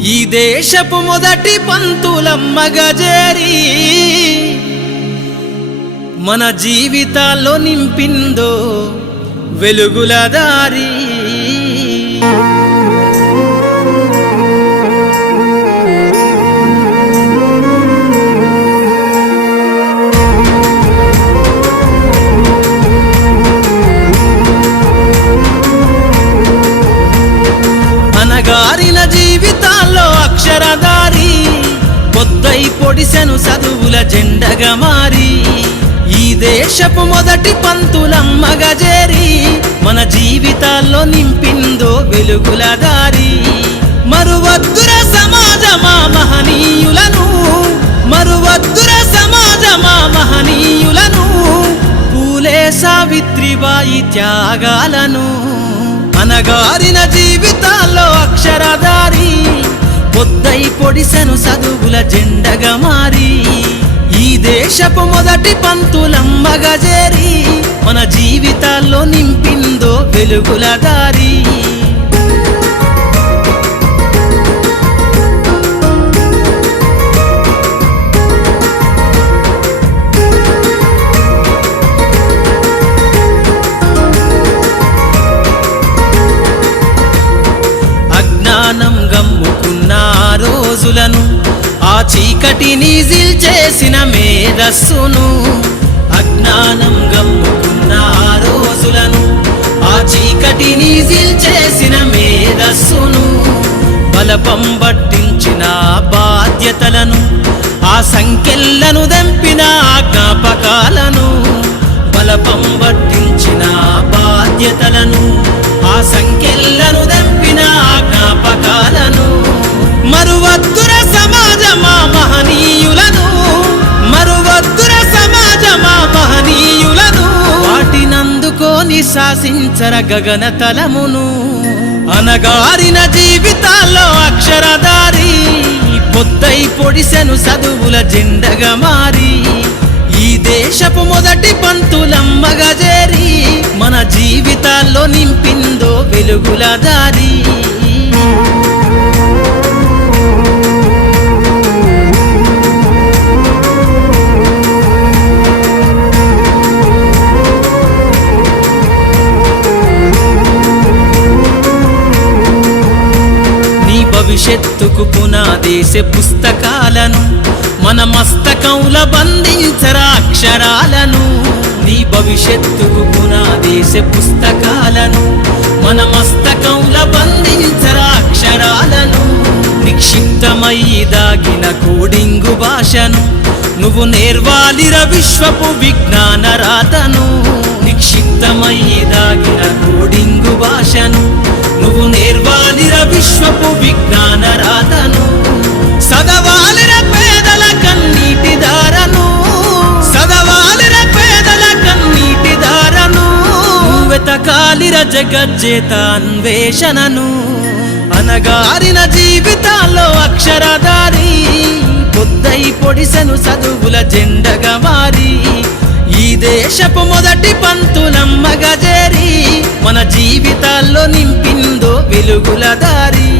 ఈ దేశపు మొదటి పంతులమ్మ గజేరి మన జీవితాల్లో నింపిందో వెలుగుల దారి. అనగారిన జీవితాల్లో అక్షరధారి పొద్దై పొడిసెను చదువుల జెండగా మారి. ఈ దేశపు మొదటి పంతులమ్మ గజేరి మన జీవితాల్లో నింపిందో వెలుగుల దారి. మరువద్దుర సమాజమా మహనీయులను, మరువద్దుర సమాజమా మహనీయులను, పూలే సావిత్రిబాయి త్యాగాలను. అనగారిన జీవితాల్లో అక్షరధారి పొద్దై పొడిసెను చదువుల జెండగా మారి. ఈ దేశపు మొదటి పంతులమ్మ గజేరి మన జీవితాల్లో నింపిందో వెలుగుల దారి. అజ్ఞానం గమ్ముకున్న రోజులను, ఆ చీకటిని జిల్చేసిన మేధస్సును. అజ్ఞానం గమ్ముకున్న రోజులను, ఆ చీకటిని జిల్చేసిన మేధస్సును. బలపం పట్టించిన బాధ్యతలను, ఆ సంఖ్యలను దంపిన జ్ఞాపకాలను. బలపం పట్టించిన బాధ్యతలను, ఆ సంఖ్యలను దంపిన జ్ఞాపకాలను. మరువద్దుర సమాజమా మహనీయులను, మరువద్దుర సమాజమా మహనీయులను, వాటినందుకోని శాసించర గగన తలమును. అనగారిన జీవితాల్లో అక్షరధారి పొద్దై పొడిసెను చదువుల జెండగా మారి. ఈ దేశపు మొదటి పంతులమ్మ గజేరి మన జీవితాల్లో నింపిందో వెలుగుల దారి. భవిష్యత్తుకు పునాదేసే పుస్తకాలను మన మస్తకంల బంధించరా అక్షరాలను. నీ భవిష్యత్తుకు పునాదేసే పుస్తకాలను మన మస్తకంల బంధించరా అక్షరాలను. నిక్షిప్తమై దాగిన కోడింగు భాషను నువ్వు నేర్వాలిర విశ్వపు విజ్ఞాన రాతను. నిక్షిప్తమై దాగిన కోడింగు భాషను నువ్వు నేర్వాలిర విశ్వపు విజ్ఞాన రాతను. సదవాలిర పేదల కన్నీటి దారను, సదవాలిర పేదల కన్నీటి దారను. వెతకాలిర జగజ్జేత అన్వేషణను. అనగారిన జీవితాల్లో అక్షరధారి పొద్దై పొడిసెను చదువుల జెండగా మారి. ఈ దేశపు మొదటి పంతులమ్మ గజేరి మన జీవితాల్లో నింపిందో వెలుగుల దారి.